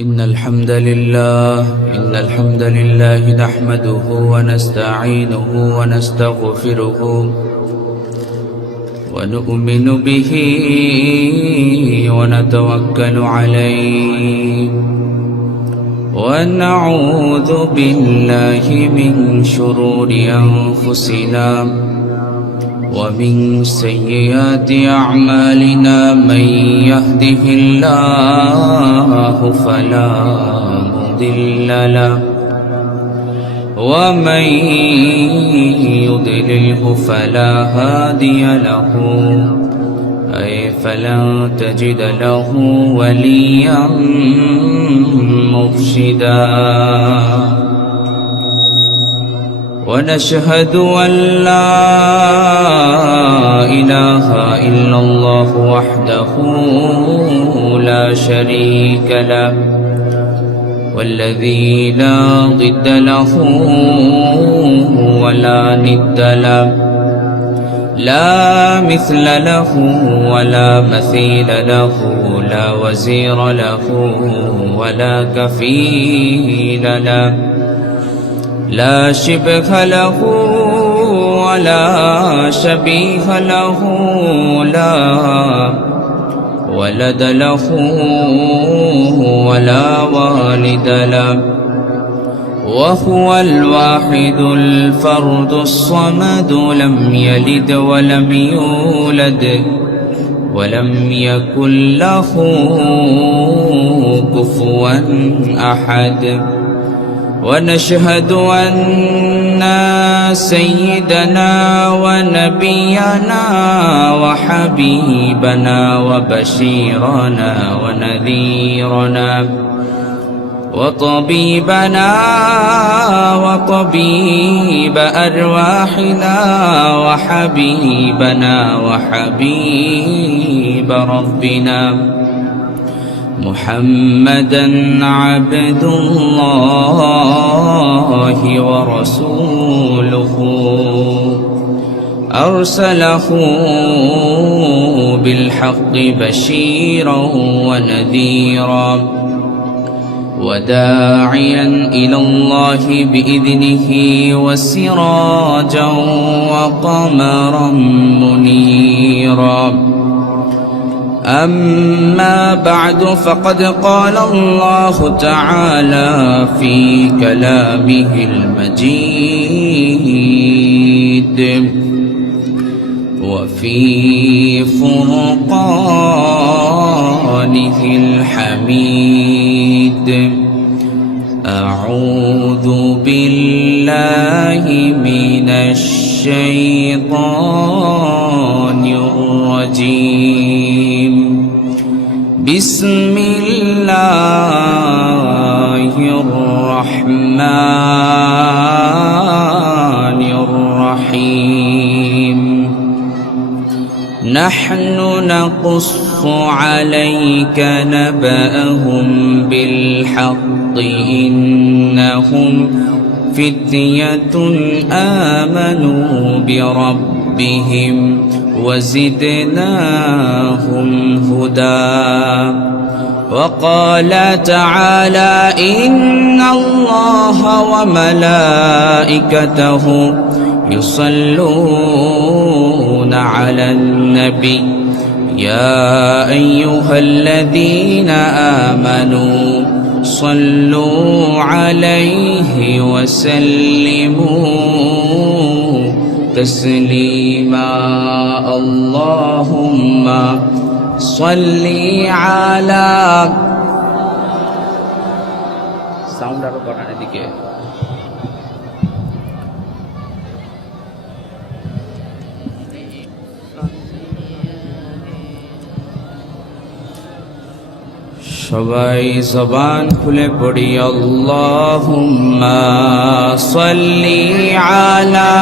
إن الحمد لله نحمده ونستعينه ونستغفره ونؤمن به ونتوكل عليه ونعوذ بالله من شرور أنفسنا ومن سيئات أعمالنا من يهده الله فلا مضل له ومن يضلله فلا هادي له أي فلن تجد له وليا مرشدا ونشهد أن لا إله إلا الله وحده لا شريك له والذي لا ضد له ولا ند له لا مثل له ولا مثيل له لا وزير له ولا كفيل له لا شبه له ولا شبيه له لا ولد له ولا والد له وهو الواحد الفرد الصمد لم يلد ولم يولد ولم يكن له كفوا أحد ونشهد أن سيدنا ونبينا وحبيبنا وبشيرنا ونذيرنا وطبيبنا وطبيب أرواحنا وحبيبنا وحبيب ربنا محمدا عبد الله ورسوله أرسله بالحق بشيرا ونذيرا وداعيا إلى الله بإذنه وسراجا وقمرا منيرا أما بعد فقد قال الله تعالى في كلامه المجيد وفي فرقانه الحميد أعوذ بالله من الشيطان الرجيم بسم الله الرحمن الرحيم نحن نقص عليك نبأهم بالحق إنهم فتية آمنوا بربهم وزدناهم هدى وقال تعالى إن الله وملائكته يصلون على النبي يا أيها الذين آمنوا صلوا عليه وسلموا تسليما اللهم صل على sound আরো বাড়ানোর দিকে সবাই জবান খুলে পড়ি আল্লাহুম্মা সাল্লি আলা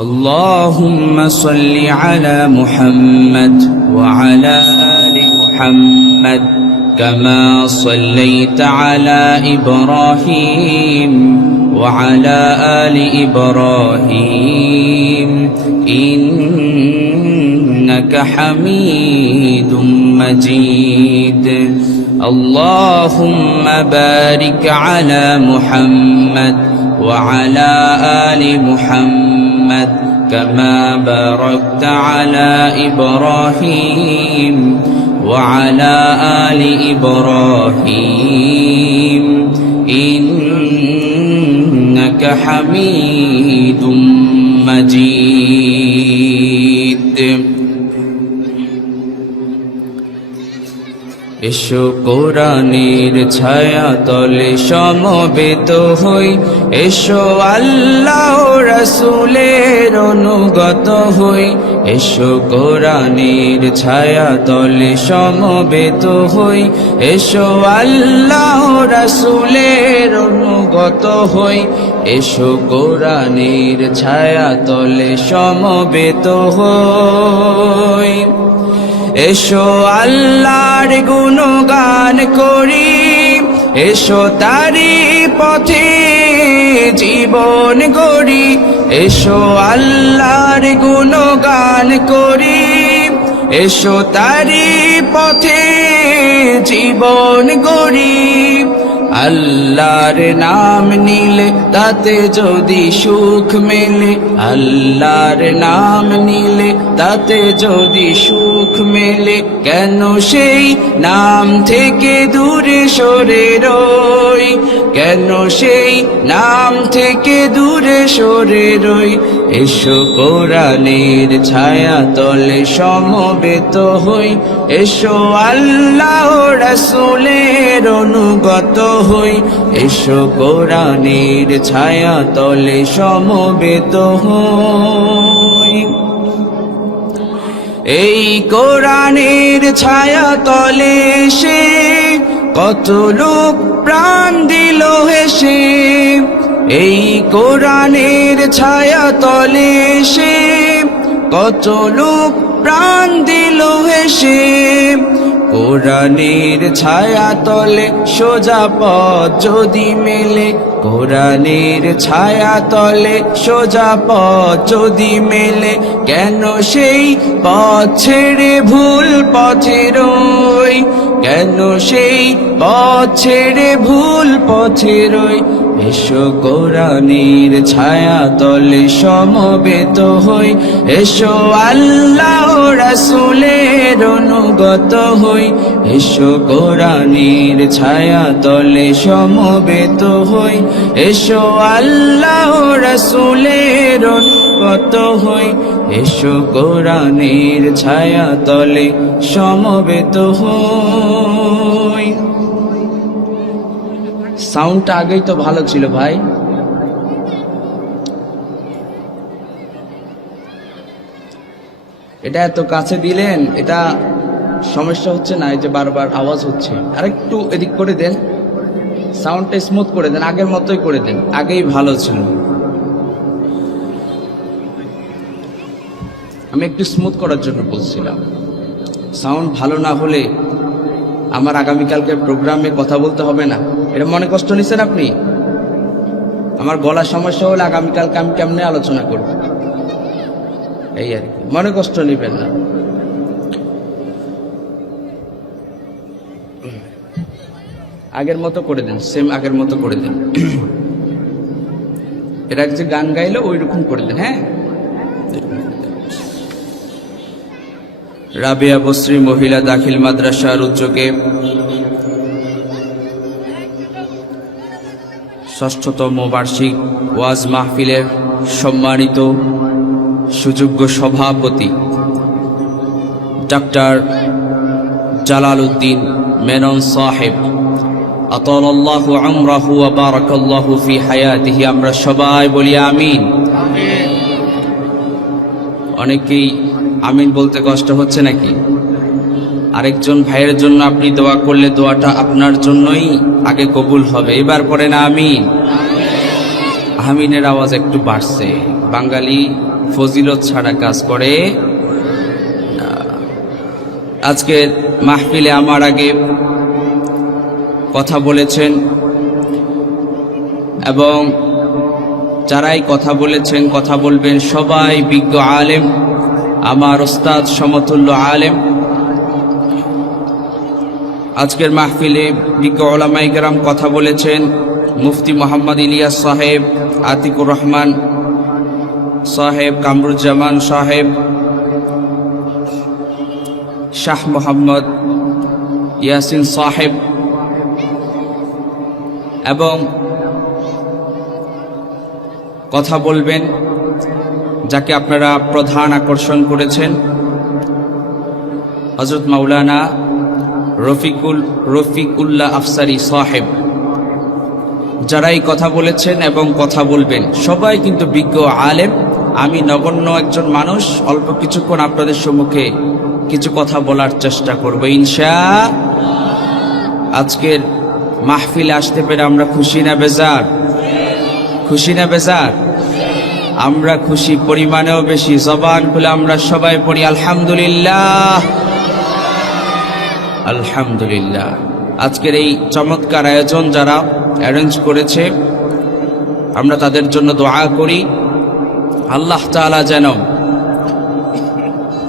اللهم صل على محمد وعلى آل محمد كما صليت على إبراهيم وعلى آل إبراهيم إنك حميد مجيد اللهم بارك على محمد وعلى آل محمد كما باركت على إبراهيم وعلى آل إبراهيم إنك حميد مجيد এসো কোরআনের ছায়া তলে সমবেত হই এসো আল্লাহ রাসূলের অনুগত হই এসো কোরআনের ছায়া তলে সমবেত হই এসো আল্লাহ রাসূলের অনুগত হই এসো কোরআনের ছায়া তলে সমবেত হই এসো আল্লাহর গুণগান করি এসো তারি পথে জীবন গড়ি এসো আল্লাহর গুণগান করি এসো তারি পথে জীবন গড়ি আল্লাহর নাম নিলে তাতে যদি সুখ মেলে আল্লাহর নাম নিলে তাতে যদি সুখ মেলে কেন সেই নাম থেকে দূরে সরে রই কেন সেই নাম থেকে দূরে সরে রই এসো কোরআনের ছায়া তলে সমবেত হই এসো আল্লাহ রাসূলের অনুগত হই এসো কোরআনের ছায়া তলে সমবেত হই এই কোরআনের ছায়া তলে এসে কত লোক প্রাণ দিল হেসে এই কোরআনের ছায়া তলে এসে কত লোক প্রাণ দিল হেসে কোরআনের ছায়া তলে সোজা পথ যদি মেলে কোরআনের ছায়া তলে সোজা পথ যদি মেলে কেন সেই পথ ছেড়ে ভুল পথে রই কেন সেই পথ ছেড়ে ভুল পথে রই এসো কোরআনের ছায়া তলে সমবেত হই এসো আল্লাহ রাসূলের অনুগত হই এসো কোরআনের ছায়া তলে সমবেত হই এসো আল্লাহ রাসূলের অনুগত হই এসো কোরআনের ছায়া তলে সমবেত হই সাউন্ডটা আগেই তো ভালো ছিল ভাই এটা এত কাছে দিলেন এটা সমস্যা হচ্ছে না এই যে বারবার আওয়াজ হচ্ছে আরেকটু এদিক করে দেন সাউন্ডটা স্মুথ করে দেন আগের মতোই করে দেন আগেই ভালো ছিল আমি একটু স্মুথ করার জন্য বলছিলাম সাউন্ড ভালো না হলে আমার আগামীকালকে প্রোগ্রামে কথা বলতে হবে না এটা মনে কষ্ট নিছেন আপনি আমার গলার সমস্যা হলে আগামীকালকে আমি কেমনে আলোচনা করব এই আর কি মনে কষ্ট নেবেন না আগের মতো করে দেন সেম আগের মতো করে দেন এরা যে গান গাইলো ওই রকম করে দেন হ্যাঁ রাবিয়া বসরি মহিলা দাখিল মাদ্রাসার উদ্যোগে ষষ্ঠতম বার্ষিক ওয়াজ মাহফিলের সম্মানিত সুযোগ্য সভাপতি ডক্টর জালালউদ্দিন মেনন সাহেব আতালাল্লাহু আমরাহু ওয়া বারাকাল্লাহু ফি হায়াতিহি আমরা সবাই বলি আমিন অনেকেই আমিন বলতে কষ্ট হচ্ছে নাকি আরেকজন ভাইয়ের জন্য আপনি দোয়া করলে দোয়াটা আপনার জন্যই আগে কবুল হবে এবার পড়েন আমিন আমিনের আওয়াজ একটু বাড়ছে বাঙালি ফজিলত ছাড়া কাজ করে আজকে মাহফিলে আমার আগে কথা বলেছেন এবং যারাই কথা বলেছেন, কথা বলবেন, সবাই বিজ্ঞ আলেম, আমার ওস্তাদ সমতুল্য আলেম। আজকের মাহফিলে বিজ্ঞ ওলামায়ে কেরাম কথা বলেছেন। মুফতি মোহাম্মদ ইলিয়াস সাহেব, আতিকুর রহমান সাহেব, কামরুজ্জামান সাহেব, শাহ মোহাম্মদ ইয়াসিন সাহেব এবং কথা বলবেন যাকে আপনারা প্রধান আকর্ষণ করেছেন, হযরত মাওলানা রফিকুল্লাহ আফসারী সাহেব। যারাই কথা বলেছেন এবং কথা বলবেন সবাই কিন্তু বিজ্ঞ আলেম। আমি নগণ্য একজন মানুষ, অল্প কিছুক্ষণ আপনাদের সম্মুখে কিছু কথা বলার চেষ্টা করব ইনশাআল্লাহ। আজকের মাহফিলে আসতে পেরে আমরা খুশি না বেজার? খুশি না বেজার? আমরা খুশি, পরিমাণেও বেশি। জবান খুলে আমরা সবাই পড়ি আলহামদুলিল্লাহ, আলহামদুলিল্লাহ। আজকের এই চমৎকার আয়োজন যারা অ্যারেঞ্জ করেছে, আমরা তাদের জন্য দোয়া করি আল্লাহ তাআলা যেন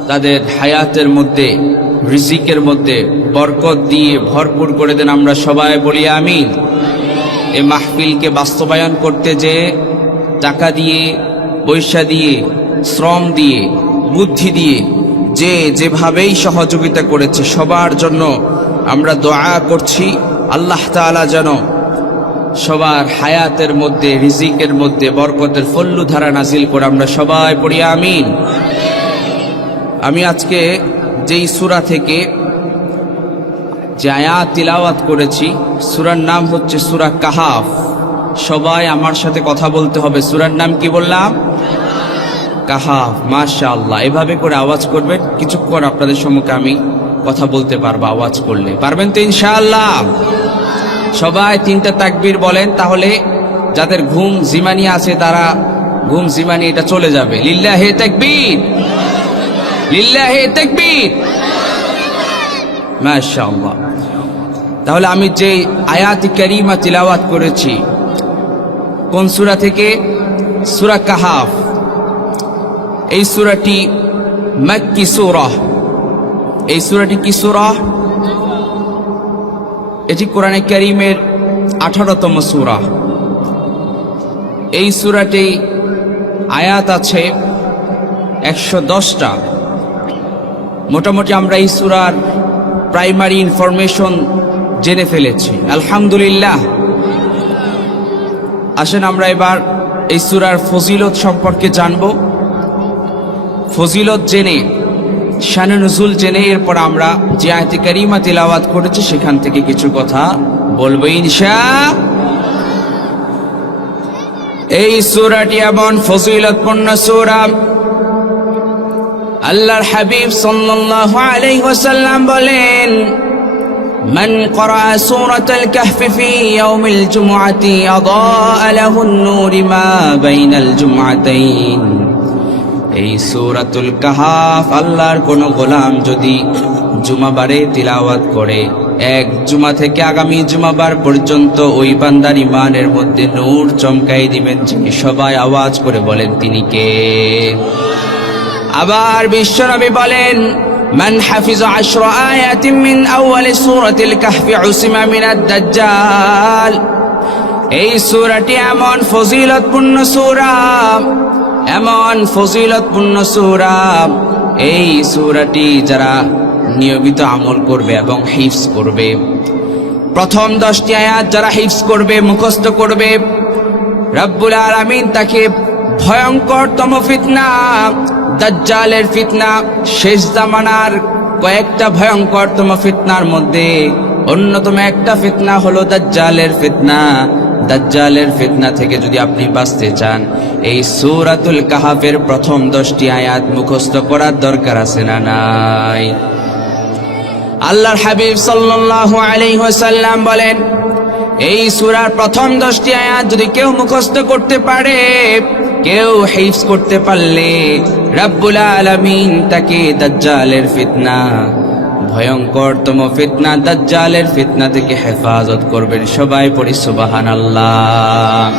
তাদের হায়াতের মধ্যে, রিজিকের মধ্যে বরকত দিয়ে ভরপুর করে দেন। আমরা সবাই বলি আমিন। এই মাহফিলকে বাস্তবায়ন করতে যে টাকা দিয়ে, পয়সা দিয়ে, শ্রম দিয়ে, বুদ্ধি দিয়ে যে যেভাবেই সহযোগিতা করেছে সবার জন্য আমরা দোয়া করছি আল্লাহ তাআলা যেন সবার হায়াতের মধ্যে, রিজিকের মধ্যে বরকতের ফল্লুধারা নাজিল করে। আমরা সবাই পড়ি আমিন। আমি আজকে যেই সূরা থেকে যে আয়াত তিলাওয়াত করেছি, সূরার নাম হচ্ছে সূরা কাহাফ। সবাই আমার সাথে কথা বলতে হবে। সূরার নাম কি বললাম? কাহাফ। মাশাআল্লাহ, এভাবে করে আওয়াজ করবেন। কিছুক্ষণ আপনাদের সম্মুখে আমি কথা বলতে পারবো আওয়াজ করলে। পারবেন তো ইনশাআল্লাহ? সবাই তিনটা তাকবীর বলেন, তাহলে যাদের ঘুম জিমানি আছে তারা ঘুম জিমানি এটা চলে যাবে। লিল্লাহি তাকবীর, লিল্লাহি তাকবীর। মাশাআল্লাহ। তাহলে আমি যে আয়াত কারীমা তিলাওয়াত করেছি কোন সূরা থেকে? সূরা কাহাফ। এই সূরাটি মাক্কি সূরা। এই সূরাটি কি সূরা? এটি কোরআনে কারীমের 18তম সূরা। এই সূরাটি আয়াত আছে 110টা। মোটামুটি আমরা এই সূরার প্রাইমারি ইনফরমেশন জেনে ফেলেছি আলহামদুলিল্লাহ। আসেন আমরা এবার এই সূরার ফজিলত সম্পর্কে জানব। ফজিলত জেনে, শানে নুজুল জেনে এরপর আমরা যে আয়াতে কারীমা তিলাওয়াত করেছি সেখান থেকে কিছু কথা বলবো ইনশাআল্লাহ। এই সূরাটি এমন ফজিলতপূর্ণ সূরা, আল্লাহর হাবিব সাল্লাল্লাহু আলাইহি ওয়াসাল্লাম বলেন, মান ক্বারা সূরাতাল কাহফি ফি ইয়াউমিল জুমআতি আদাআ লাহুন নূর মা বাইনাল জুমআতাইন। এই সূরাতুল কাহফ আল্লাহর কোন গোলাম যদি জুমাবারে তিলাওয়াত করে, এক জুমা থেকে আগামী জুমাবার পর্যন্ত ওই বান্দার ইমানের মধ্যে নূর চমকাই দিবেন। যিনি সবাই আওয়াজ করে বলেন তিনি কে? আবার বিশ্বনবী বলেন, মান হাফিজা 10 আয়াতিন মিন আউয়ালি সূরাতিল কাহফি উসিমা মিনাদ দাজ্জাল। এই সূরাটি এমন ফজিলতপূর্ণ সূরা, এমন ফজিলতপূর্ণ সূরা। এই সূরাটি যারা নিয়মিত আমল করবে এবং হিফজ করবে, প্রথম 10টি আয়াত যারা হিফজ করবে, মুখস্থ করবে, রব্বুল আলামিন তাকে ভয়ঙ্করতম ফিতনা, দাজ্জালের ফিতনা, শেষ জামানার কয়েকটা ভয়ঙ্করতম ফিতনার মধ্যে অন্যতম একটা ফিতনা হলো দাজ্জালের ফিতনা। দাজ্জালের ফিতনা থেকে যদি আপনি বাঁচতে চান, এই সূরাতুল কাহফের প্রথম 10টি আয়াত মুখস্থ করার দরকার আছে না নাই? আল্লাহর হাবিব সাল্লাল্লাহু আলাইহি ওয়াসাল্লাম বলেন, এই সূরার প্রথম 10টি আয়াত যদি কেউ মুখস্থ করতে পারে, কেউ হিফজ করতে পারলে, রব্বুল আলামিন তাকে দাজ্জালের ফিতনা, ভয়ঙ্করতম ফিতনা দাজ্জালের ফিতনা থেকে হেফাজত করবেন। সবাই পড়ি সুবহানাল্লাহ।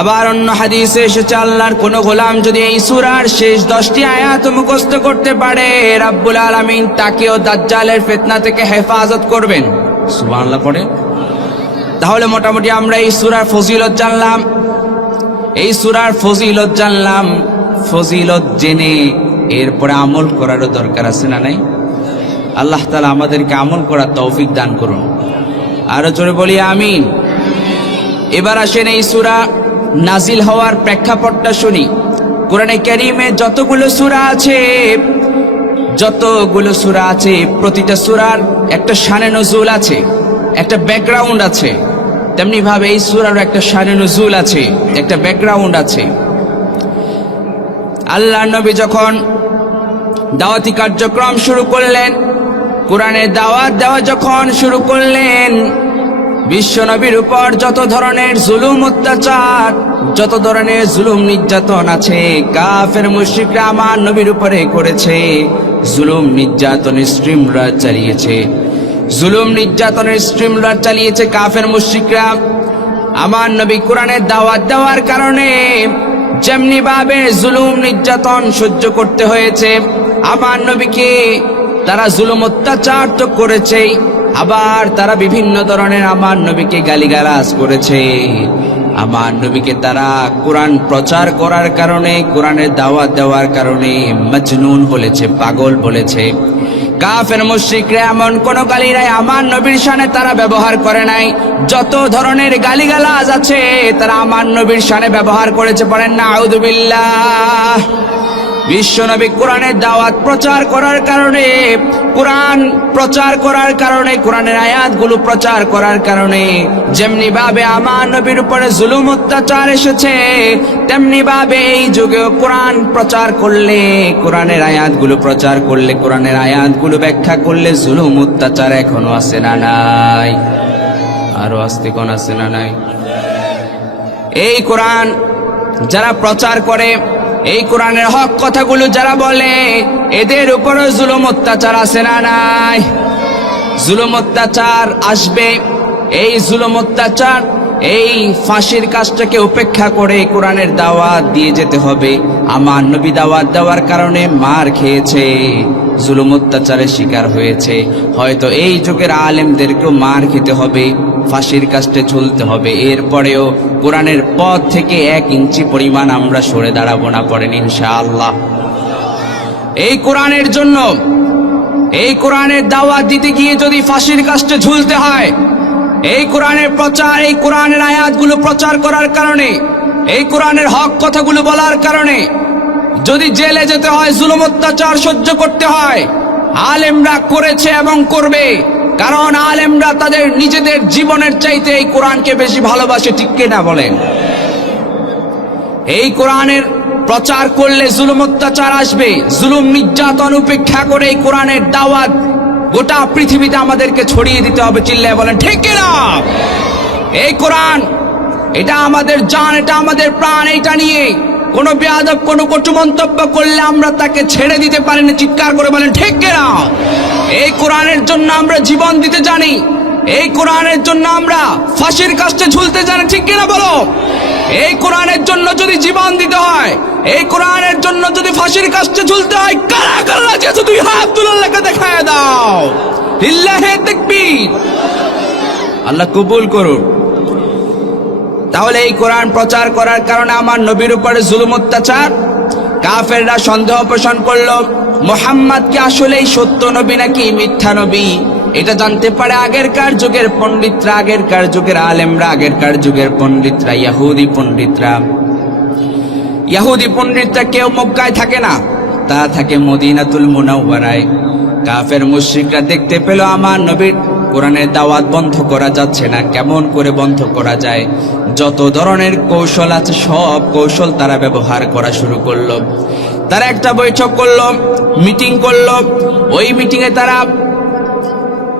আবার অন্য হাদিসে এসেছে, আল্লাহর কোন গোলাম যদি এই সূরার শেষ 10টি আয়াত মুখস্থ করতে পারে, রাব্বুল আলামিন তাকেও দাজ্জালের ফিতনা থেকে হেফাজত করবেন। সুবহানাল্লাহ পড়ে। তাহলে মোটামুটি আমরা এই সূরার ফজিলত জানলাম, এই সূরার ফজিলত জানলাম। ফজিলত জেনে এরপরে আমল করারও দরকার আছে না নাই? আল্লাহ তাআলা আমাদেরকে আমল করার তৌফিক দান করুন। আরো জোরে বলি আমিন। এবার আসেন এই সূরা নাজিল হওয়ার প্রেক্ষাপটটা শুনি। কোরআনে কারীমে যতগুলো সূরা আছে, প্রতিটা সূরার একটা শানে নুজুল আছে, একটা ব্যাকগ্রাউন্ড আছে। তেমনি ভাবে এই সূরারও একটা শানে নুজুল আছে, একটা ব্যাকগ্রাউন্ড আছে। আল্লাহর নবী যখন দাওয়াতি কার্যক্রম শুরু করলেন, কোরআনের দাওয়াত দেওয়া যখন শুরু করলেন, বিশ্ব নবীর উপর যত ধরনের জুলুম অত্যাচার, যত ধরনের জুলুম নির্যাতন আছে, কাফের মুশরিকরা আমার নবীর উপরে করেছে। জুলুম নির্যাতনের স্ট্রিমলার চালিয়েছে কাফের মুশরিকরা। আমার নবী কোরআনের দাওয়াত দেওয়ার কারণে যেমনি ভাবে জুলুম নির্যাতন সহ্য করতে হয়েছে, আমার নবীকে তারা জুলুম অত্যাচার তো করেছে, আবার তারা বিভিন্ন ধরনের আমার নবীকে গালিগালাজ করেছে। আমার নবীকে তারা কোরআন প্রচার করার কারণে, কোরআনের দাওয়াত দেওয়ার কারণে মজনুন বলেছে, পাগল বলেছে। কাফের মুশরিকরা এমন কোন গালিরাই আমার নবীর শানে তারা ব্যবহার করে নাই। যত ধরনের গালিগালাজ আছে তারা আমার নবীর শানে ব্যবহার করেছে। পড়েন না আউযুবিল্লাহ। বিশ্ব নবী কোরআনের দাওয়াত প্রচার করার কারণে, কোরআনের আয়াতগুলো প্রচার করার কারণে যেমনি ভাবে আমার নবীর উপরে জুলুম অত্যাচার এসেছে, তেমনি ভাবে এই যুগেও কোরআন প্রচার করলে, কোরআনের আয়াতগুলো প্রচার করলে, কোরআনের আয়াতগুলো ব্যাখ্যা করলে জুলুম অত্যাচার এখনো আছে না নাই? আরো আস্তে কোন আছে না নাই? এই কোরআন যারা প্রচার করে, এই কোরআনের হক কথাগুলো যারা বলে, এদের উপরে জুলুম অত্যাচার আছে না নাই? জুলুম অত্যাচার আসবে। এই জুলুম অত্যাচার, এই ফাঁসির কাজটাকে উপেক্ষা করে কোরআনের দাওয়াত দিয়ে যেতে হবে। আমার নবী দাওয়াত দেওয়ার কারণে মার খেয়েছে, জুলুম অত্যাচারের শিকার হয়েছে। হয়তো এই যুগের আলেমদেরকেও মার খেতে হবে, ফাঁসির কাস্টে ঝুলতে হবে। এরপরেও কোরআনের পথ থেকে 1 ইঞ্চি পরিমাণ আমরা সরে দাঁড়াবো না। পড়েন ইনশাআল্লাহ। এই কোরআনের জন্য, এই কোরআনের দাওয়াত দিতে গিয়ে যদি ফাঁসির কাস্টে ঝুলতে হয়, এই কোরআনের প্রচার, এই কোরআনের আয়াতগুলো প্রচার করার কারণে, এই কোরআনের হক কথাগুলো বলার কারণে যদি জেলে যেতে হয়, জুলুম অত্যাচার সহ্য করতে হয়, আলেমরা করেছে এবং করবে। কারণ আলেমরা তাদের নিজেদের জীবনের চাইতে এই কোরআনকে বেশি ভালোবাসে, ঠিক কিনা বলেন? এই কোরআনের প্রচার করলে জুলুম অত্যাচার আসবে। জুলুম নির্যাতন উপেক্ষা করে এই কোরআনের দাওয়াত গোটা পৃথিবীতে আমাদেরকে ছড়িয়ে দিতে হবে। চিল্লায় বলেন ঠিক কিনা? এই কোরআন, এটা আমাদের জান, এটা আমাদের প্রাণ। এইটা নিয়ে কোনো বেয়াদব, কোনো কটু মন্তব্য করলে আমরা তাকে ছেড়ে দিতে পারি না। চিৎকার করে বলেন ঠিক কিনা? এই কোরআনের জন্য আমরা জীবন দিতে জানি, এই কোরআনের জন্য আমরা ফাঁসির কাস্টে ঝুলতে জানি, ঠিক কিনা বলো? এই কোরআনের জন্য যদি জীবন দিতে হয়, এই কোরআনের জন্য যদি ফাঁসির কাস্টে ঝুলতে হয়, কারা কারা যেহেতু 2 হাত তুলার লেখা দেখায় দাও। লিল্লাহি তাকবীর। আল্লাহ কবুল করুন। তাহলে এই কোরআন প্রচার করার কারণে আমার নবীর উপরে জুলুম অত্যাচার, কাফেররা সন্দেহ পোষণ করলো মুহাম্মদ কি আসলেই সত্য নবী নাকি মিথ্যা নবী। এটা জানতে পারে আগেরকার যুগের পণ্ডিতরা, আগেরকার যুগের আলেমরা, আগেরকার যুগের পণ্ডিতরা, ইহুদি পণ্ডিতরা কেউ মক্কায় থাকে না, তারা থাকে মদিনাতুল মুনাওয়ারায়। কাফের মুশরিকরা দেখতে পেল আমার নবীর কোরআনের দাওয়াত বন্ধ করা যাচ্ছে না, কেমন করে বন্ধ করা যায়। যত ধরনের কৌশল আছে সব কৌশল তারা ব্যবহার করা শুরু করলো। তারা একটা বৈঠক করলো, মিটিং করলো। ওই মিটিংয়ে তারা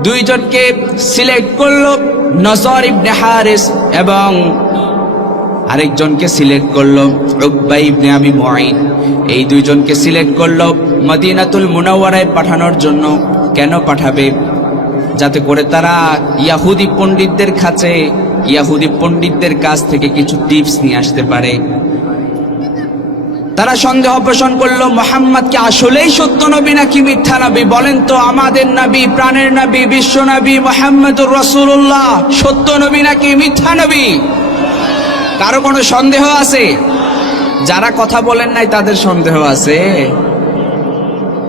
2 জনকে সিলেক্ট করলো, নজর ইবনে হারিস এবং আরেকজনকে সিলেক্ট করলো উকবা ইবনে আবি মুআইদ। এই 2 জনকে সিলেক্ট করলো মদিনাতুল মুনাওয়ারায় পাঠানোর জন্য। কেন পাঠাবে? যাতে করে তারা ইয়াহুদি পণ্ডিতদের কাছ থেকে কিছু টিপস নিয়ে আসতে পারে। তারা সন্দেহ পোষণ করলো, মুহাম্মদ কি আসলেই সত্য নবী নাকি মিথ্যা নবী? বলেন তো, আমাদের নবী, প্রাণের নবী, বিশ্ব নবী মুহাম্মদুর রাসূলুল্লাহ সত্য নবী নাকি মিথ্যা নবী? কারো কোনো সন্দেহ আছে? যারা কথা বলেন নাই তাদের সন্দেহ আছে।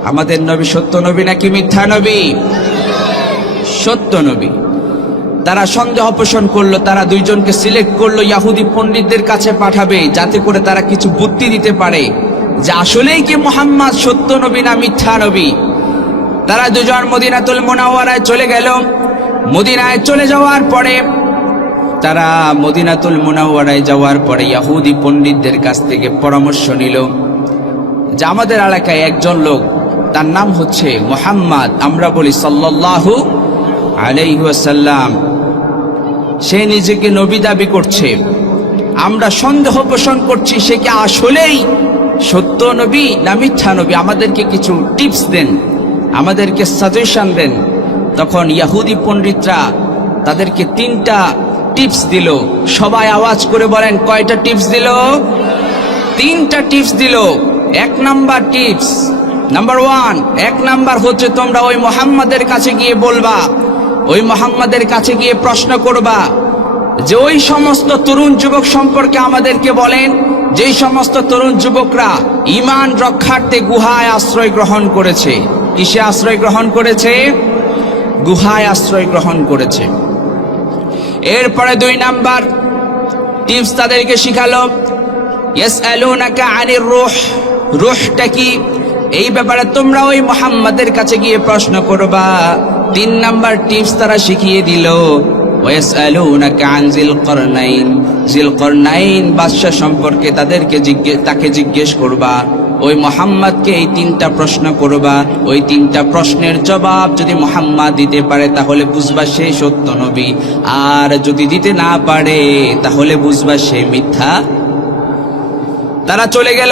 আমাদের নবী সত্য নবী নাকি মিথ্যা নবী? সত্য নবী। তারা সন্দেহ পোষণ করলো, তারা দুইজনকে সিলেক্ট করলো, ইহুদি পণ্ডিতদের কাছে পাঠাবে যাতে করে তারা কিছু বুদ্ধি দিতে পারে যে আসলেই কি মুহাম্মদ সত্য নবী না মিথ্যা নবী। তারা দুজন মদিনাতুল মুনাওয়ারায় চলে গেল। মদিনায় চলে যাওয়ার পরে ইহুদি পণ্ডিতদের কাছ থেকে পরামর্শ নিল যে আমাদের এলাকায় একজন লোক, তার নাম হচ্ছে মুহাম্মদ, আমরা বলি সাল্লাল্লাহু আলাইহি ওয়াসাল্লাম, সে নিজেকে নবী দাবি করছে। আমরা সন্দেহ পোষণ করছি সে কি আসলেই সত্য নবী না মিথ্যা নবী, আমাদেরকে কিছু টিপস দেন, আমাদেরকে সাজেশন দেন। তখন ইহুদি পণ্ডিতরা তাদেরকে 3টা টিপস দিল। সবাই আওয়াজ করে বলেন, কয়টা টিপস দিল? 3টা টিপস দিল। 1 নাম্বার টিপস, নাম্বার 1, 1 নাম্বার হচ্ছে তোমরা ওই মুহাম্মাদের কাছে গিয়ে বলবা, ওই মুহাম্মাদের কাছে গিয়ে প্রশ্ন করবা যে ওই সমস্ত তরুণ যুবক সম্পর্কে আমাদেরকে বলেন, যেই সমস্ত তরুণ যুবকরা ঈমান রক্ষার্থে গুহায় আশ্রয় গ্রহণ করেছে। কিসে আশ্রয় গ্রহণ করেছে? গুহায় আশ্রয় গ্রহণ করেছে। এরপরে 2 নাম্বার টিপস তাদেরকে শিখালো, ইয়াসআলুনাকা আনির রূহ, রূহটা কি, এই ব্যাপারে তোমরা ওই মুহাম্মাদের কাছে গিয়ে প্রশ্ন করবা। 3 নাম্বার টিপস তারা শিখিয়ে দিল, ওয়াসআলুনাকা আন যিলকরনাইন, বাদশা সম্পর্কে তাকে জিজ্ঞেস করবা। ওই মুহাম্মাদকে এই 3টা প্রশ্ন করবা। ওই 3টা প্রশ্নের জবাব যদি মুহাম্মদ দিতে পারে তাহলে বুঝবা সে সত্য নবী, আর যদি দিতে না পারে তাহলে বুঝবা সে মিথ্যা। তারা চলে গেল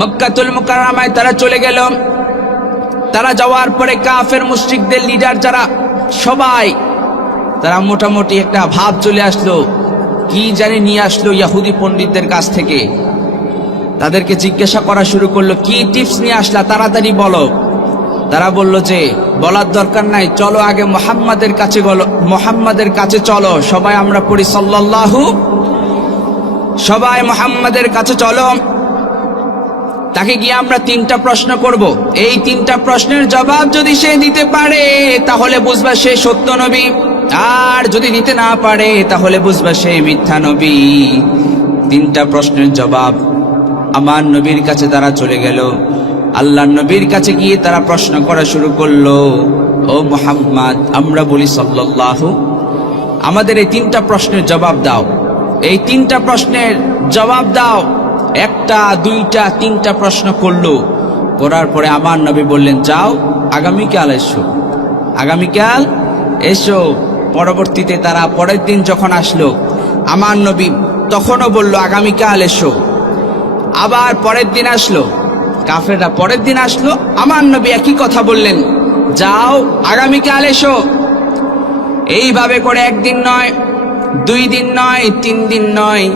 মক্কাতুল মুকাররমায়, তারা চলে গেল। তারা যাওয়ার পরে কাফের মুশরিকদের লিডার যারা সবাই, তারা মোটামুটি একটা ভাব চলে আসলো, কি জানি নিয়ে আসলো ইহুদি পণ্ডিতদের কাছ থেকে। তাদেরকে জিজ্ঞাসা করা শুরু করলো, কি টিপস নিয়ে আসলা, তাড়াতাড়ি বলো। তারা বলল যে বলার দরকার নাই, চলো আগে মুহাম্মাদের কাছে চলো, সবাই আমরা পড়ি সাল্লাল্লাহু, সবাই মুহাম্মাদের কাছে চলো, তাকে গিয়ে আমরা 3টা প্রশ্ন করব। এই 3টা প্রশ্নের জবাব যদি সে দিতে পারে তাহলে বুঝবা সে সত্য নবী, আর যদি দিতে না পারে তাহলে বুঝবা সে মিথ্যা নবী। 3টা প্রশ্নের জবাব আমার নবীর কাছে তারা চলে গেল। আল্লাহর নবীর কাছে গিয়ে তারা প্রশ্ন করা শুরু করলো, ও মুহাম্মদ, আমরা বলি সাল্লাল্লাহু, আমাদের এই 3টা প্রশ্নের জবাব দাও, এই 3টা প্রশ্নের জবাব দাও। 1টা 2টা 3টা প্রশ্ন করলো। করার পরে আমার নবী বললেন, যাও আগামীকাল এসো, আগামীকাল এসো। পরবর্তীতে তারা পরের দিন যখন আসলো, আমার নবী তখনও বলল আগামীকাল এসো। আবার পরের দিন আসলো, কাফেররা পরের দিন আসলো, আমার নবী একই কথা বললেন, যাও আগামীকাল এসো। এইভাবে করে 1 দিন নয়, 2 দিন নয়, 3 দিন নয়,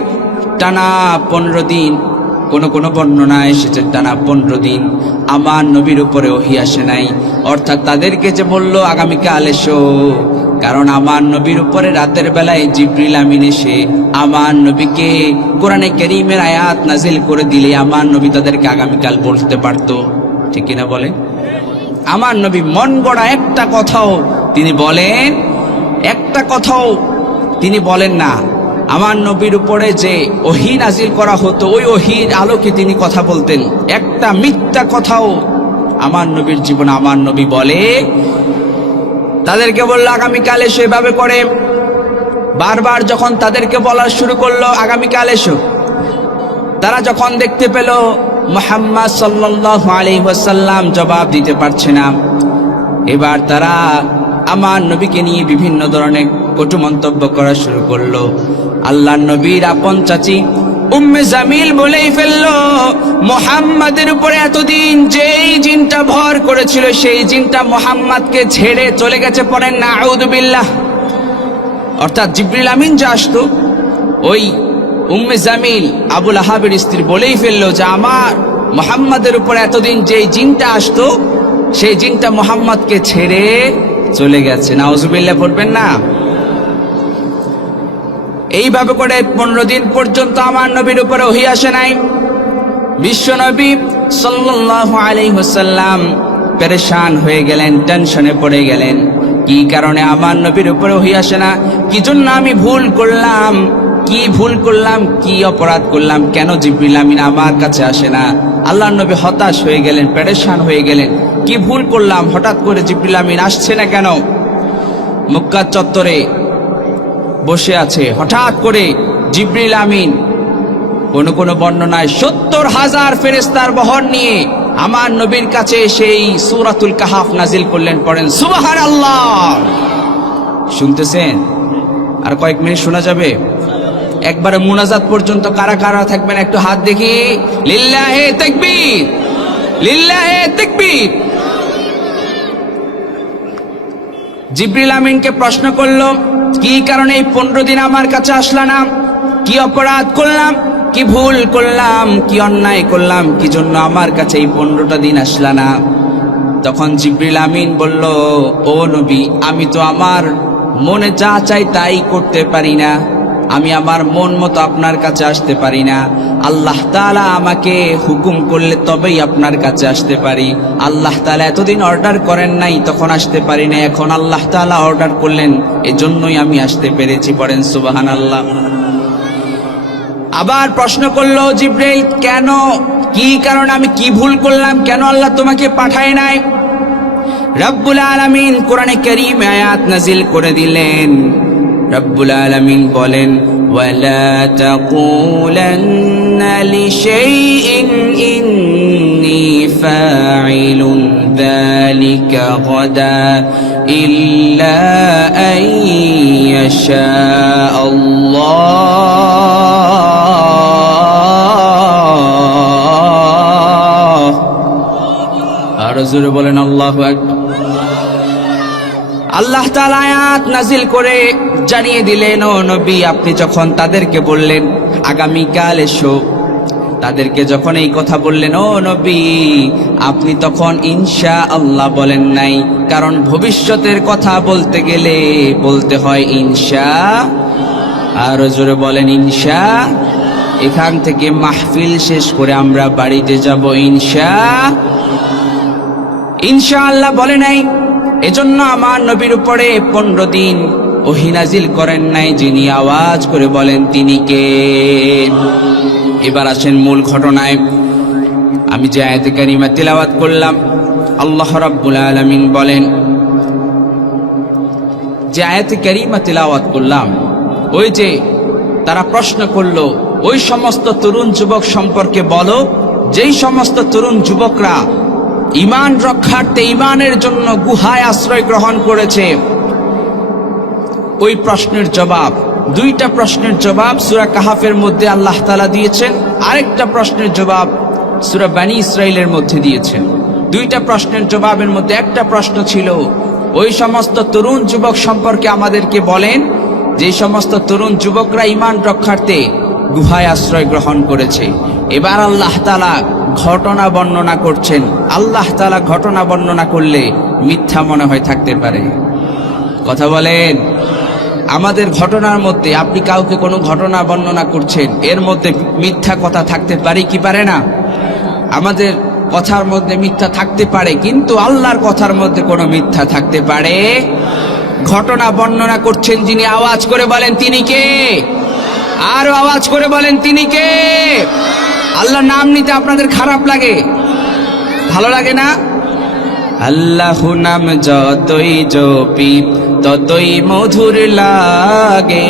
টানা 15 দিন, কোন বর্ণনায় এসেছে টানা 15 দিন আমার নবীর উপরে ওহী আসে নাই। অর্থাৎ তাদেরকে যে বলল আগামীকাল এসো, কারণ আমার নবীর উপরে রাতের বেলায় জিবরিল আমিন এসে আমার নবীকে কোরআনে কারীমের আয়াত নাজিল করে দিলে আমার নবী তাদেরকে আগামীকাল বলতে পারতো, ঠিক কিনা বলে? আমার নবী মন গড়া একটা কথাও তিনি বলেন, একটা কথাও তিনি বলেন না। আমার নবীর উপরে যে ওহী নাজিল করা হতো ওই ওহীর আলোকে তিনি কথা বলতেন। একটা মিথ্যা কথাও আমার নবীর জীবনে আমার নবী বলে। তাদেরকে বলল আগামীকাল এসো, এভাবে করে বারবার যখন তাদেরকে বলা শুরু করলো আগামীকাল এসো, তারা যখন দেখতে পেল মুহাম্মদ সাল্লাল্লাহু আলাইহি ওয়াসাল্লাম জবাব দিতে পারছে না, এবার তারা আমার নবীকে নিয়ে বিভিন্ন ধরনের কটু মন্তব্য করা শুরু করলো। আল্লাহর নবীর আপন চাচি উম্মে জামিল বলেই ফেললো, মুহাম্মাদের উপরে এতদিন যেই জিনটা ভর করেছিল সেই জিনটা মুহাম্মাদকে ছেড়ে চলে গেছে। পড়েন নাউযু বিল্লাহ। অর্থাৎ জিবরিল আমিন যা আসতো, ওই উম্মে জামিল আবুল আহাবের স্ত্রী বলেই ফেললো যে আমার মুহাম্মাদের উপরে এতদিন যেই জিনটা আসতো সেই জিনটা মুহাম্মাদকে ছেড়ে চলে গেছে। নাউযু বিল্লাহ পড়বেন না। এইভাবে করে 15 দিন পর্যন্ত আমার নবীর উপরে ওহী আসে নাই। বিশ্ব নবী সাল্লাল্লাহু আলাইহি ওয়াসাল্লাম পেরেশান হয়ে গেলেন, টেনশনে পড়ে গেলেন। কি কারণে আমার নবীর উপরে ওহী আসে না? কি জন্য আমি ভুল করলাম, কি ভুল করলাম, কি অপরাধ করলাম, কেন জিবরিল আমিন আমার কাছে আসে না? আল্লাহর নবী হতাশ হয়ে গেলেন, পেরেশান হয়ে গেলেন। কি ভুল করলাম, হঠাৎ করে জিবরিল আমিন আসছে না কেন? মক্কা চত্বরে বসে আছে, হঠাৎ করে জিবরিল আমিন কোন কোন বর্ণনায় 70,000 ফেরেশতার বহর নিয়ে আমার নবীর কাছে সেই সূরাতুল কাহাফ নাজিল করলেন। পড়েন সুবহানাল্লাহ। শুনতেছেন? আর কয়েক মিনিট শোনা যাবে। একবারে মুনাজাত পর্যন্ত কারা কারা থাকবেন একটু হাত দেখি। লিল্লাহে তাকবীর, লিল্লাহে তাকবীর। জিবরিল আমিনকে প্রশ্ন করলো, কি কারণে এই 15 দিন আমার কাছে আসলা না? কি অপরাধ করলাম, কি ভুল করলাম, কি অন্যায় করলাম, কি জন্য আমার কাছে এই 15টা দিন আসলা না? তখন জিবরিল আমিন বলল, ও নবী, আমি তো আমার মনে যা চাই তাই করতে পারি না, আমি আমার মন মতো আপনার কাছে আসতে পারি না। আল্লাহ তাআলা আমাকে হুকুম করলে তবেই আপনার কাছে আসতে পারি। আল্লাহ তাআলা এতদিন অর্ডার করেন নাই, তখন আসতে পারি না। এখন আল্লাহ তাআলা অর্ডার করলেন, এজন্যই আমি আসতে পেরেছি। পড়েন সুবহানাল্লাহ। আবার প্রশ্ন করলো জিবরাইল, কেন, কি কারণে, আমি কি ভুল করলাম, কেন আল্লাহ তোমাকে পাঠায় নাই? রব্বুল আলামিন কোরআনে কারীমে আয়াত নাজিল করে দিলেন। রব্বুল আলামিন বলেন, ওয়ালা তাকুলান্না লিশাইইন ইন্নী ফাইলুন যালিকা গাদা ইল্লা আন ইয়াশা আল্লাহ। আর জোরে বলেন আল্লাহু আকবার। আল্লাহ তাআলা আয়াত নাজিল করে জানিয়ে দিলেন, ও নবী, আপনি যখন তাদেরকে বললেন আগামীকাল এসো, তাদেরকে যখন এই কথা বললেন, ও নবী, আপনি তখন ইনশাআল্লাহ বলেন নাই। কারণ ভবিষ্যতের কথা বলতে গেলে বলতে হয় ইনশা। আর জোরে বলেন ইনশা। এখান থেকে মাহফিল শেষ করে আমরা বাড়িতে যাব ইনশাআল্লাহ বলে নাই। এজন্য আমার নবীর উপরে 15 দিন ওহী নাজিল করেন নাই। যিনি আওয়াজ করে বলেন তিনি কে? এবার আসেন মূল ঘটনায়। আমি যে আয়াতে কারিমা তিলাওয়াত করলাম, আল্লাহ রাব্বুল আলামিন বলেন, যে আয়াতে কারিমা তিলাওয়াত করলাম, ওই যে তারা প্রশ্ন করলো, ওই সমস্ত তরুণ যুবক সম্পর্কে বলো যেই সমস্ত তরুণ যুবকরা ঈমান রক্ষার্থে, ঈমানের জন্য গুহায় আশ্রয় গ্রহণ করেছে। ওই প্রশ্নের জবাব, 2টা প্রশ্নের জবাব সূরা কাহাফের মধ্যে আল্লাহ তাআলা দিয়েছেন, আরেকটা প্রশ্নের জবাব সূরা বনী ইসরাইলের মধ্যে দিয়েছেন। 2টা প্রশ্নের জবাবের মধ্যে একটা প্রশ্ন ছিল, ওই সমস্ত তরুণ যুবক সম্পর্কে আমাদেরকে বলেন যে সমস্ত তরুণ যুবকরা ঈমান রক্ষার্থে গুহায় আশ্রয় গ্রহণ করেছে। এবার আল্লাহ তাআলা ঘটনা বর্ণনা করছেন। আল্লাহ তাআলা ঘটনা বর্ণনা করলে মিথ্যা মনে হয় থাকতে পারে? কথা বলেন। আমাদের ঘটনার মধ্যে আপনি কাউকে কোনো ঘটনা বর্ণনা করছেন, এর মধ্যে মিথ্যা কথা থাকতে পারে কি পারে না? আমাদের কথার মধ্যে মিথ্যা থাকতে পারে, কিন্তু আল্লাহর কথার মধ্যে কোনো মিথ্যা থাকতে পারে? ঘটনা বর্ণনা করছেন যিনি, আওয়াজ করে বলেন তিনি কে? আরো আওয়াজ করে বলেন তিনি কে? আল্লাহর নাম নিতে আপনাদের খারাপ লাগে? ভালো লাগে না? আল্লাহু নাম যতই জপি ততই মধুর লাগে,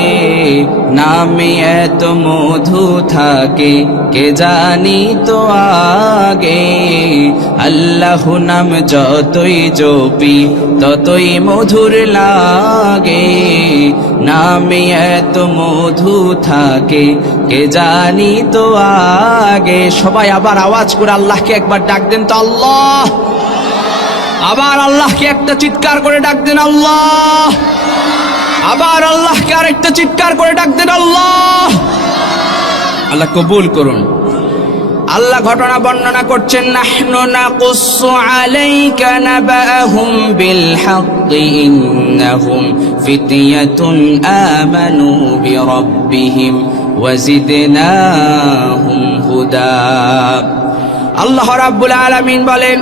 নামে এত মধু থাকে কে জানি তো আগে। আল্লাহু নাম যতই জপি ততই মধুর লাগে, নামে এত মধু থাকে কে জানি তো আগে। সবাই আবার আওয়াজ করে আল্লাহকে একবার ডাক দেন তো আল্লাহ। আবার আল্লাহকে একটা চিৎকার করে ডাক দেন আল্লাহ। আবার আল্লাহকে আরেকটা চিৎকার করে ডাক দেন আল্লাহ। আল্লাহ কবুল করুন। আল্লাহ ঘটনা বর্ণনা করছেন, নাহনু নাকুসসু আলাইকা নাবাআহুম বিল হাক্কি ইন্নাহুম ফিতয়াতুন আমানু বিরাব্বিহিম ওয়া জিদনাহুম হুদা। আল্লাহ রাব্বুল আলামিন বলেন,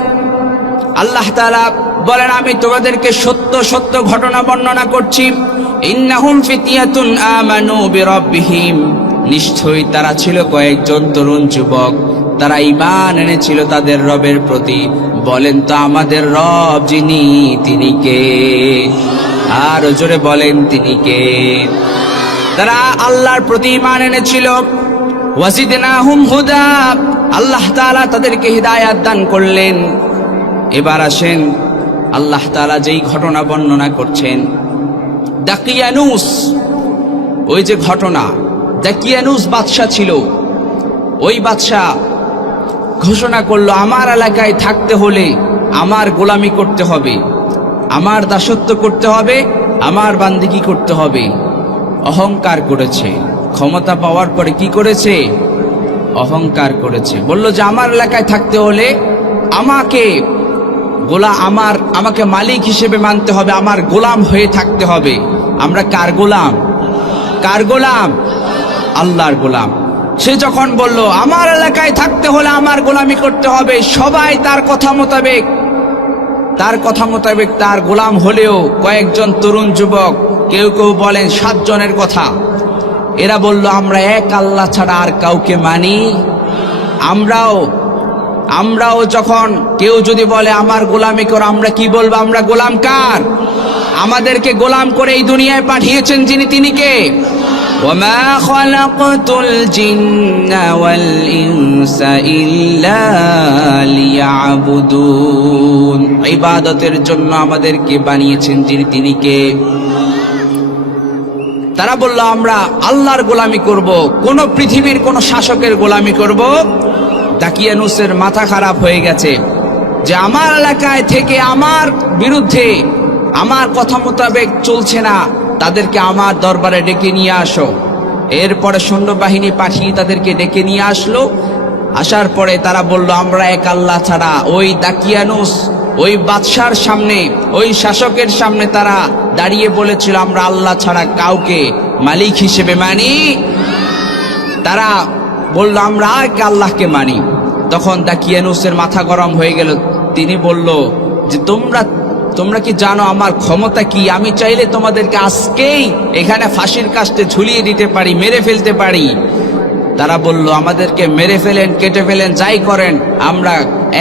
আল্লাহ তাআলা বলেন, আমি তোমাদেরকে সত্য সত্য ঘটনা বর্ণনা করছি। ইন্নাহুম ফিতয়াতুন আমানু বিরাব্বিহিম, নিশ্চয়ই তারা ছিল কয়েকজন তরুণ যুবক, তারা ঈমান এনেছিল তাদের রবের প্রতি। বলেন তো আমাদের রব যিনি, তিনি কে? আর জোরে বলেন তিনি কে? তারা আল্লাহর প্রতি ঈমান এনেছিল। ওয়াজিদনাহুম হুদা, আল্লাহ তাআলা তাদেরকে হিদায়াত দান করলেন। এবার আসেন, আল্লাহ তাআলা যেই ঘটনা বর্ণনা করছেন, দাকিয়ানুস, ওই যে ঘটনা, দাকিয়ানুস বাদশা ছিল। ওই বাদশা ঘোষণা করলো, আমার এলাকায় থাকতে হলে আমার গোলামি করতে হবে, আমার দাসত্ব করতে হবে, আমার বান্দিগি করতে হবে। অহংকার করেছে। ক্ষমতা পাওয়ার পরে কি করেছে? অহংকার করেছে। বলল যে আমার এলাকায় থাকতে হলে আমাকে আমাকে মালিক হিসেবে মানতে হবে, আমার গোলাম হয়ে থাকতে হবে। আমরা কার গোলাম? কার গোলাম? আল্লাহর গোলাম। সে যখন বলল আমার এলাকায় থাকতে হলে আমার গোলামি করতে হবে, সবাই তার কথা মোতাবেক তার গোলাম হলেও কয়েকজন তরুণ যুবক, কেউ কেউ বলেন 7 জনের কথা, এরা বলল আমরা এক আল্লাহ ছাড়া আর কাউকে মানি। আমরাও যখন কেউ যদি বলে আমার গোলামি করো, আমরা কি বলবো? আমরা গোলাম কার? আমাদেরকে গোলাম করে এই দুনিয়ায় পাঠিয়েছেন যিনি, তিনি কে? ওয়ামা খালাকতুল জিন্না ওয়াল ইনসা ইল্লা লিয়াবুদুন, ইবাদতের জন্য আমাদেরকে বানিয়েছেন যিনি, তিনি কে? তারা বলল আমরা আল্লাহর গোলামি করব, কোন পৃথিবীর কোন শাসকের গোলামি করব। দাকিয়ানুসের মাথা খারাপ হয়ে গেছে যে আমার এলাকায় থেকে আমার বিরুদ্ধে, আমার কথা মোতাবেক চলছে না, তাদেরকে আমার দরবারে ডেকে নিয়ে আসো। এরপরে সৈন্যবাহিনী পাঠিয়ে তাদেরকে ডেকে নিয়ে আসলো। আসার পরে তারা বলল আমরা এক আল্লাহ ছাড়া, ওই দাকিয়ানুস ওই বাদশার সামনে, ওই শাসকের সামনে তারা দাঁড়িয়ে বলেছিল আমরা আল্লাহ ছাড়া কাউকে মালিক হিসেবে মানি। তারা বলল আমরা এক আল্লাহকে মানি। তখন দাকিয়ানুসের মাথা গরম হয়ে গেল। তিনি বলল যে তোমরা কি জানো আমার ক্ষমতা কি? আমি চাইলে তোমাদেরকে আজকেই এখানে ফাঁসির কাস্টে ঝুলিয়ে দিতে পারি, মেরে ফেলতে পারি। তারা বলল আমাদেরকে মেরে ফেলেন, কেটে ফেলেন, যাই করেন, আমরা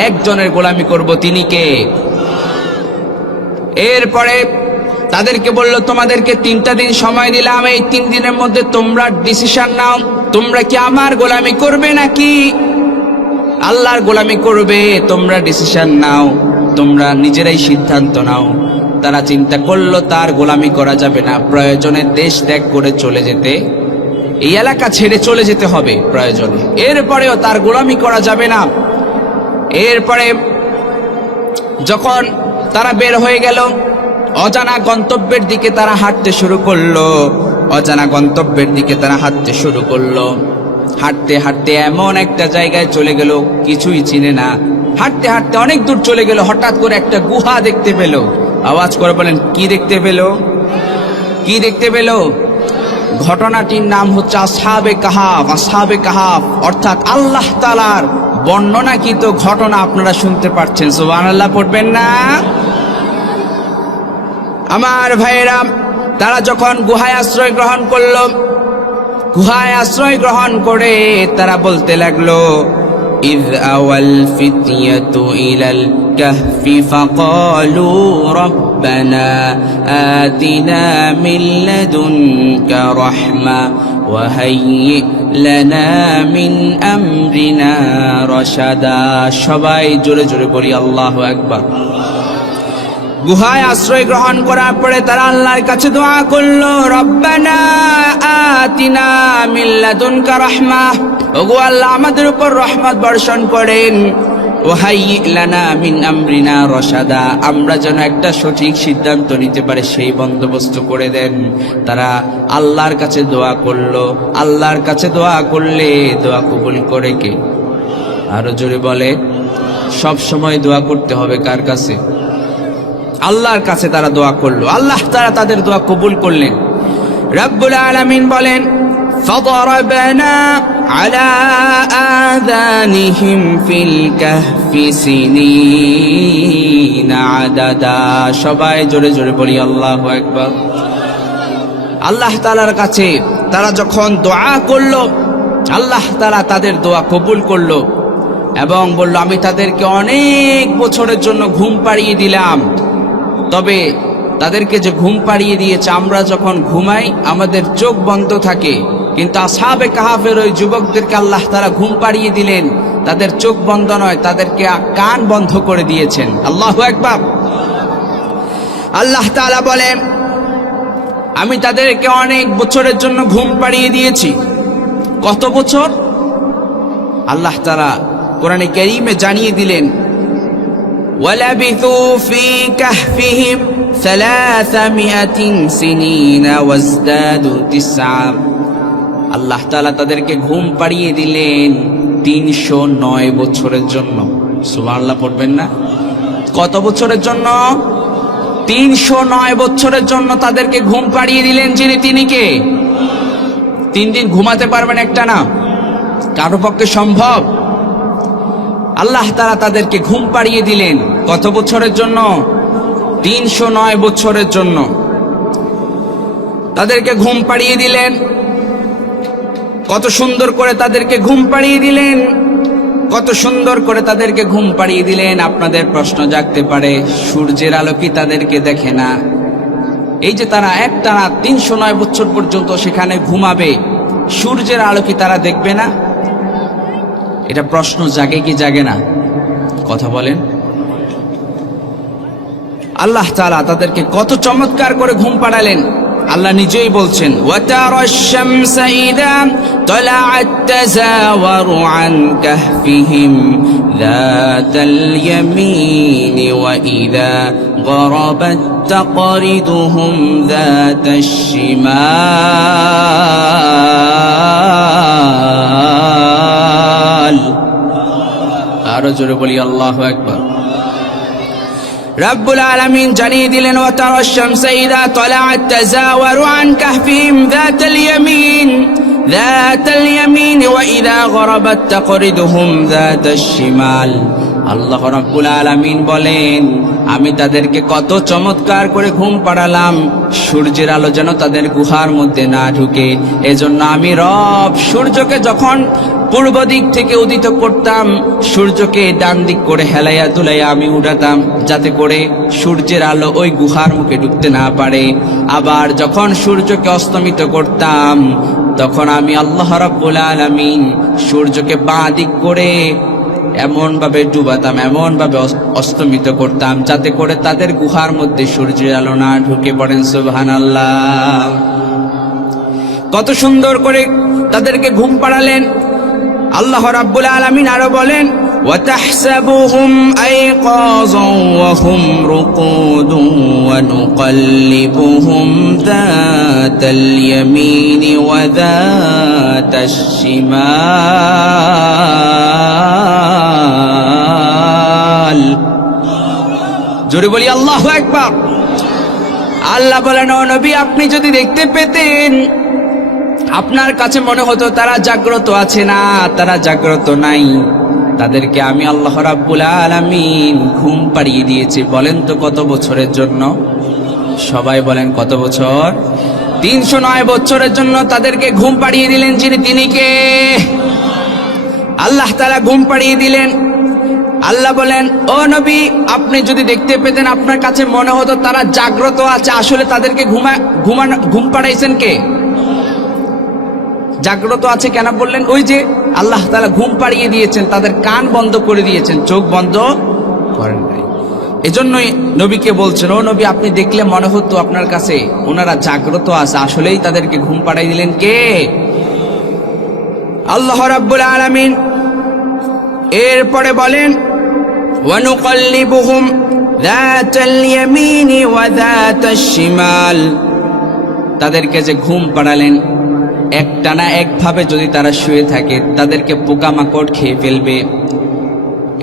একজনের গোলামি করব, তিনি কে? এরপরে তাদেরকে বলল তোমাদেরকে 3টা দিন সময় দিলাম, এই 3 দিনের মধ্যে তোমরা ডিসিশন নাও, তোমরা কি আমার গোলামি করবে নাকি আল্লাহর গোলামি করবে? তোমরা ডিসিশন নাও, তোমরা নিজেরাই সিদ্ধান্ত নাও। তারা চিন্তা করলো তার গোলামি করা যাবে না, প্রয়োজনে দেশ ত্যাগ করে চলে যেতে, এই এলাকা ছেড়ে চলে যেতে হবে প্রয়োজনে। এরপরেও তার গোলামি করা যাবে না। এরপরে যখন তারা বের হয়ে গেল, অজানা গন্তব্যের দিকে তারা হাঁটতে শুরু করলো। হাঁটতে হাঁটতে এমন একটা জায়গায় চলে গেল কিছুই চিনে না। হাঁটতে হাঁটতে অনেক দূর চলে গেল, হঠাৎ করে একটা গুহা দেখতে পেল। আওয়াজ করে বলেন কি দেখতে পেল? কি দেখতে পেল? ঘটনাটির নাম হচ্ছে আসহাবে কাহাফ, অর্থাৎ আল্লাহ তাআলার বর্ণনাকৃত ঘটনা। আপনারা শুনতে পাচ্ছেন, সুবহানাল্লাহ পড়বেন না? আমার ভাইয়েরা, তারা যখন গুহায় আশ্রয় গ্রহণ করলো, গুহায় আশ্রয় গ্রহণ করে তারা বলতে লাগলো ইয আওয়াল ফিতয়াতু ইলাল কাহফি ফাকালু রব্বানা আতিনা মিন লাদুনকা রাহমা ওয়া হাইয়্যি লানা মিন আমরিনা রাশাদা। সবাই জোরে জোরে বলি আল্লাহু আকবার। গুহায় আশ্রয় গ্রহণ করার পরে তারা আল্লাহর কাছে দোয়া করলো, রব্বানা আতিনা মিন লাদুনকা রাহমাহ, ওগো আল্লাহ আমাদের উপর রহমত বর্ষণ করেন, ওয়াহাইয়্যি লানা মিন আমরিনা রশাদা, আমরা যেন একটা সঠিক সিদ্ধান্ত নিতে পারে সেই বন্দোবস্ত করে দেন। তারা আল্লাহর কাছে দোয়া করলো। আল্লাহর কাছে দোয়া করলে দোয়া কবুল করে কে? আরো জোরে বলে। সব সময় দোয়া করতে হবে কার কাছে? আল্লাহর কাছে তারা দোয়া করলো, আল্লাহ তারা তাদের দোয়া কবুল করলেন। রব্বুল আলামিন বলেন, ফাদরাবনা আলা আযানিহিম ফিল কাহফি সিনিনা আদাদা। সবাই জোরে জোরে বলি আল্লাহু আকবার। আল্লাহ তাআলার কাছে তারা যখন দোয়া করলো, আল্লাহ তাআলা তাদের দোয়া কবুল করলো এবং বলল, আমি তাদেরকে অনেক বছরের জন্য ঘুম পাড়িয়ে দিলাম। তবে তাদেরকে যে ঘুম পাড়িয়ে দিয়েছে, আমরা যখন ঘুমাই আমাদের চোখ বন্ধ থাকে, কিন্তু আসহাবে কাহাফের ওই যুবকদেরকে আল্লাহ তাআলা ঘুম পাড়িয়ে দিলেন, তাদের চোখ বন্ধ নয়, তাদেরকে কান বন্ধ করে দিয়েছেন। আল্লাহু আকবার। আল্লাহ তাআলা বলেন, আমি তাদেরকে অনেক বছরের জন্য ঘুম পাড়িয়ে দিয়েছি। কত বছর? আল্লাহ তাআলা কোরআনে কারীমে জানিয়ে দিলেন, ওয়ালাবিথু ফি কাহফিহিম 300 সিনিনা ওয়াজদাদু 9। আল্লাহ তাআলা তাদেরকে ঘুম পাড়িয়ে দিলেন 309 বছরের জন্য। সুবহানাল্লাহ পড়বেন না? কত বছরের জন্য? 309 বছরের জন্য তাদেরকে ঘুম পাড়িয়ে দিলেন। তিনি কে? 3 দিন ঘুমাতে পারবেন একটা না? কারো পক্ষে সম্ভব? আল্লাহ তাআলা তাদেরকে ঘুম পাড়িয়ে দিলেন কত বছরের জন্য? 309 বছরের জন্য তাদেরকে ঘুম পাড়িয়ে দিলেন। কত সুন্দর করে তাদেরকে ঘুম পাড়িয়ে দিলেন, কত সুন্দর করে তাদেরকে ঘুম পাড়িয়ে দিলেন। আপনাদের প্রশ্ন জাগতে পারে, সূর্যের আলো কি তাদেরকে দেখে না? এই যে তারা একটানা 309 বছর পর্যন্ত সেখানে ঘুমাবে, সূর্যের আলো কি তারা দেখবে না? এটা প্রশ্ন জাগে কি জাগে না? কথা বলেন। আল্লাহ তাআলা তাদেরকে কত চমৎকার করে ঘুম পাড়ালেন। আল্লাহ নিজেই বলছেন, ওয়াতারাশ শামসা ইযা তালাআত তাযাওয়ারু আন কাহফিহিম যাতাল ইয়ামিন ওয়া ইযা গরাবাত তাকরিদুহুম যাতাশ শিমাল। আরো জোরে বলি আল্লাহু আকবার। রব্বুল আলামিন জানিয়ে দিলেন, ওয়াতারাশ শামসা ইযা তালাআত তাযাওয়ারু আন কাহফিহিম যাতাল ইয়ামিন ওয়া ইযা গরাবাত তাকরিদুহুম যাতাশ শিমাল। আল্লাহ রাব্বুল আলামিন বলেন, আমি তাদেরকে কত চমৎকার করে ঘুম পাড়ালাম, সূর্যের আলো যেন তাদের গুহার মধ্যে না ঢুকে। এজন্য আমি রব সূর্যকে যখন পূর্ব দিক থেকে উদিত করতাম, সূর্যকে ডান দিক করে হেলাইয়া দুলাইয়া আমি উঠাতাম, যাতে করে সূর্যের আলো ওই গুহার মুখে ঢুকতে না পারে। আবার যখন সূর্যকে অস্তমিত করতাম, তখন আমি আল্লাহ রাব্বুল আলামিন সূর্যকে বাঁ দিক করে এমন ভাবে ডুবাতাম, এমন ভাবে অস্তমিত করতাম, যাতে করে তাদের গুহার মধ্যে সূর্যের আলো না ঢুকে। পড়েন সুবহানাল্লাহ। কত সুন্দর করে তাদেরকে ঘুম পাড়ালেন। আল্লাহ রাব্বুল আলামিন আরো বলেন, وَتَحْسَبُهُمْ أَيْقَاظًا وَهُمْ رُقُودٌ وَنُقَلِّبُهُمْ ذَاتَ الْيَمِينِ وَذَاتَ الشِّمَالِ। জোরে বলি আল্লাহু আকবার। আল্লাহ বলেন, ও নবী, আপনি যদি দেখতে পেতেন, আপনার কাছে মনে হতো তারা জাগ্রত আছে, না, তারা জাগ্রত নাই, তাদেরকে আমি আল্লাহ রাব্বুল আলামিন ঘুম পাড়িয়ে দিয়েছি। বলেন তো কত বছরের জন্য? সবাই বলেন কত বছর? 309 বছরের জন্য তাদেরকে ঘুম পাড়িয়ে দিলেন। তিনি কে? আল্লাহ তাআলা ঘুম পাড়িয়ে দিলেন। আল্লাহ বলেন, ও নবী, আপনি যদি দেখতে পেতেন, আপনার কাছে মনে হতো তারা জাগ্রত আছে, আসলে তাদেরকে ঘুম পাড়াইছেন কে? জাগ্রত আছে কেন বললেন? ওই যে আল্লাহ তাআলা ঘুম পাড়িয়ে দিয়েছেন, তাদের কান বন্ধ করে দিয়েছেন, চোখ বন্ধ করেন নাই। এজন্যই নবীকে বলছেন, ও নবী, আপনি দেখলে মনে হতো আপনার কাছে ওনারা জাগ্রত আছে, আসলেই তাদেরকে ঘুম পাড়াই দিলেন কে? আল্লাহ রাব্বুল আলামিন। এরপরে বলেন, ওয়ানুকাল্লিবুহুম যাতাল ইয়ামিনি ওয়া যাতাশ শিমাল। তাদেরকে যে ঘুম পাড়ালেন, একটানা একভাবে যদি তারা শুয়ে থাকে তাদেরকে পোকামাকড় খেয়ে ফেলবে।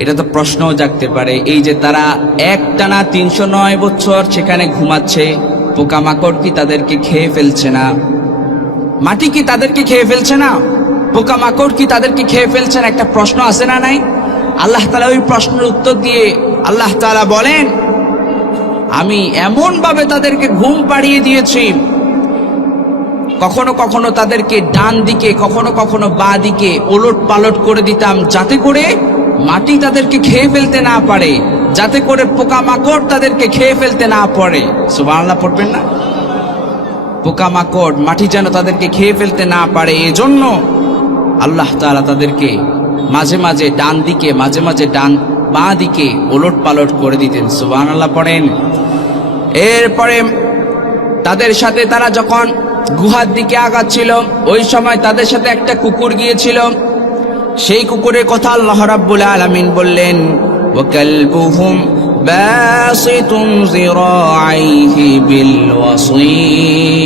এটা তো প্রশ্নও জাগতে পারে, এই যে তারা একটানা 309 বছর সেখানে ঘুমাচ্ছে, পোকামাকড় কি তাদেরকে খেয়ে ফেলছে না? মাটি কি তাদেরকে খেয়ে ফেলছে না? পোকামাকড় কি তাদেরকে খেয়ে ফেলছে না? একটা প্রশ্ন আছে না নাই? আল্লাহ তাআলা ওই প্রশ্নের উত্তর দিয়ে আল্লাহ তাআলা বলেন, আমি এমন ভাবে তাদেরকে ঘুম পাড়িয়ে দিয়েছি, কখনো কখনো তাদেরকে ডান দিকে, কখনো কখনো বাঁ দিকে ওলট পালট করে দিতাম, যাতে করে মাটি তাদেরকে খেয়ে ফেলতে না পারে, যাতে করে পোকামাকড় তাদেরকে খেয়ে ফেলতে না পারে। সুবহানাল্লাহ পড়বেন না? পোকামাকড়, মাটি যেন তাদেরকে খেয়ে ফেলতে না পারে, এজন্য আল্লাহ তাআলা তাদেরকে মাঝে মাঝে ডান দিকে, মাঝে মাঝে বাঁ দিকে ওলট পালট করে দিতেন। সুবহানাল্লাহ পড়েন। এরপরে তাদের সাথে তারা যখন গুহার দিকে আগাচ্ছিল, ওই সময় তাদের সাথে একটা কুকুর গিয়েছিল। সেই কুকুরের কথা আল্লাহ রাব্বুল আলামিন বললেন, ওয়াকালবুহুম বাসিতুন যিরাআইহি বিল ওয়াসি।